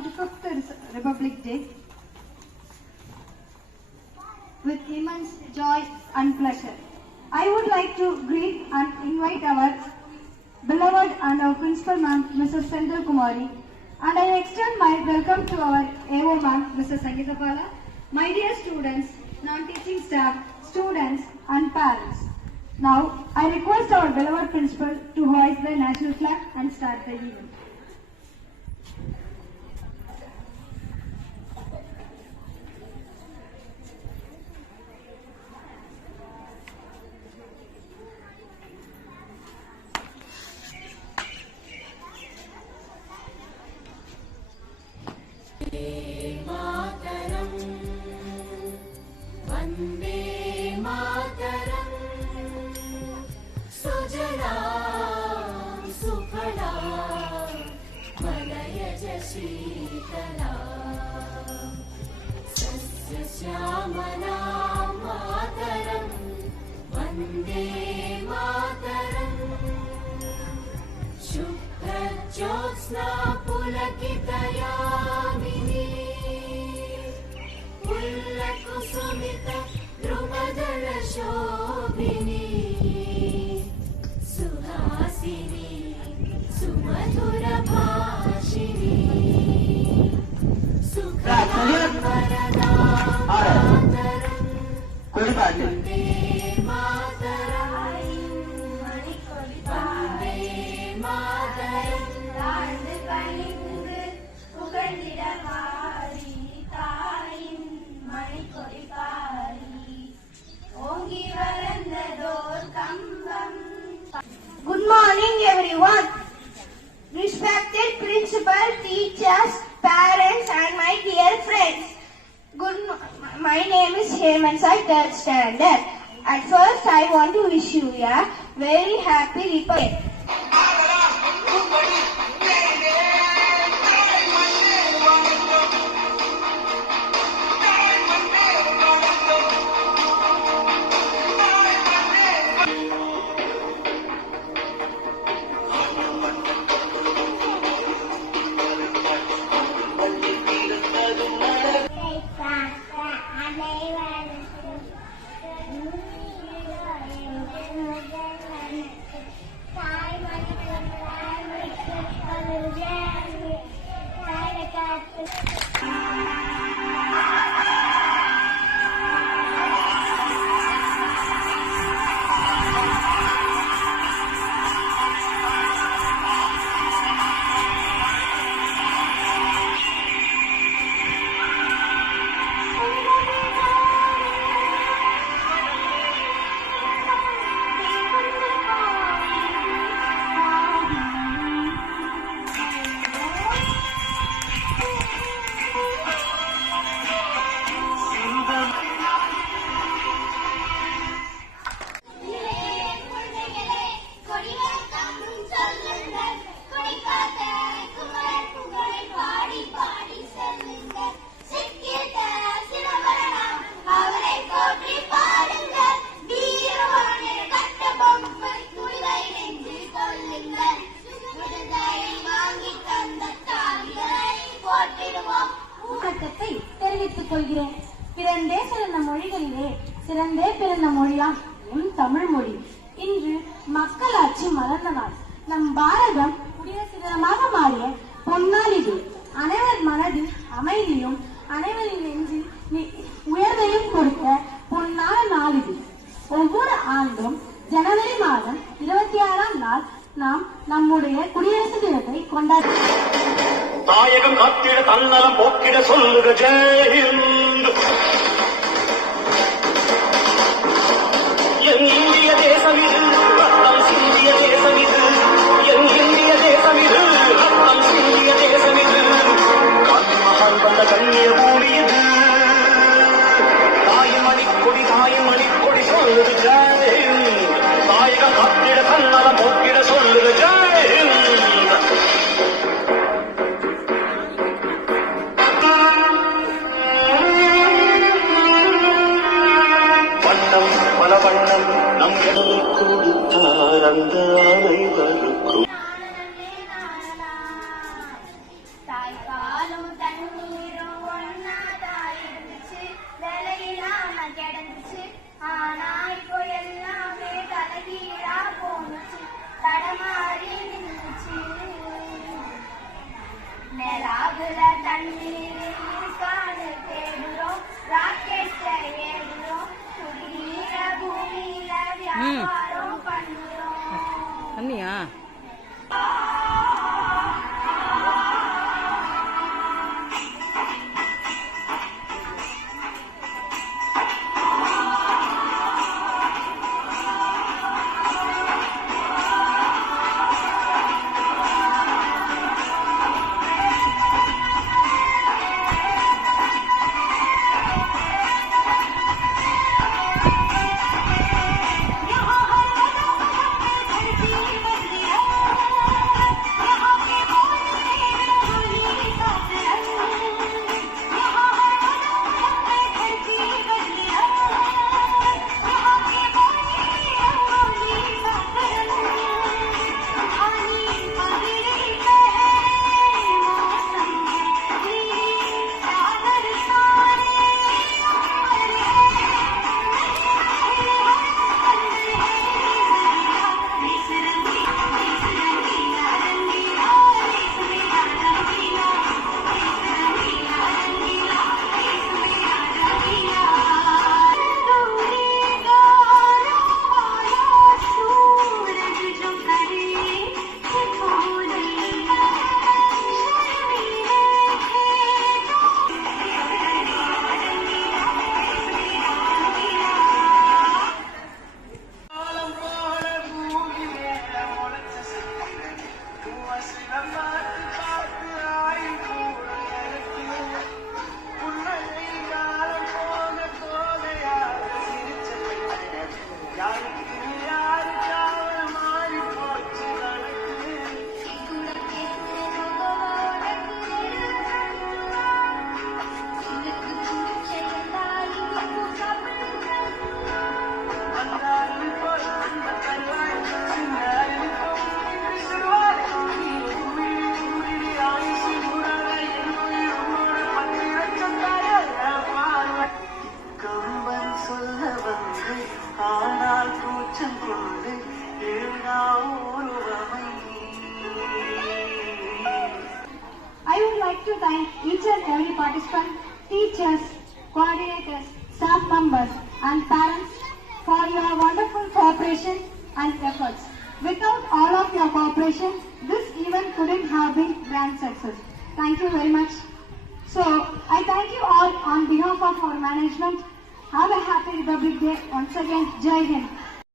75th Republic Day with immense joy and pleasure. I would like to greet and invite our beloved and our principal ma'am, Mrs. Sendhil Kumari, and I extend my welcome to our AO ma'am, Mrs. Sangeeta Pala, my dear students, non-teaching staff, students and parents. Now, I request our beloved principal to hoist the national flag and start the event. Sheetla सस्यश्यामला मातरं वन्दे मातरं शुभ्रज्योत्स्ना पुलकितयामिनी पुल्लकुसुमित द्रुमदलशोभिनी Suhasini सुमधुरभाषिणी Good morning, everyone. Respected principal, teachers, parents, and my dear friends. My name is Hemansai, 3rd standard. At first, I want to wish you a very happy Republic Day. தெரிவித்துக் கொள்கிறேன். பிறந்தே சிறந்த மொழிகளிலே சிறந்தே பிறந்த மொழியாம் நம் தமிழ் மொழி. இன்று மக்களாட்சி மலர்ந்த நாள். நம் பாரதம் குடியரசுகரமாக மாறிய பொன்னாள் இது. அனைவர் மனதில் அமைதியும் அனைவரின் நெஞ்சில் உயர்வையும் கொடுத்த பொன்னான நாள் இது. ஒவ்வொரு ஆண்டும் ஜனவரி மாதம் 26ஆம் நாள் நாம் நம்முடைய குடியரசு தினத்தை கொண்டாடுகிறோம். தாயகம் காத்திட தன்னலம் போக்கிட சொல்லுக ஜெயஹிந்த். என் இந்திய தேசம் இது, ரத்தம் சிந்திய தேசம் இது. என் இந்திய தேசம் இது, ரத்தம் சிந்திய தேசம் இது. காந்திமகான் வந்த கண்ணிய பூமி இது. தாயின் மணிக்கொடி சொல்லுது ஜெயஹிந்த். தாயகம் காத்திட தன்னலம் போக்கிட சொல்லுக ஜெயஹிந்த். வண்ணம் நம் கொடுத்தார் அந்த அனைவருக்கும் தாய்ப்பாலும் thank each and every participant, teachers, coordinators, staff members and parents for your wonderful cooperation and efforts. Without all of your cooperation, this event couldn't have been grand success. Thank you very much. So, I thank you all on behalf of our management. Have a happy Republic Day once again. Jai Hind.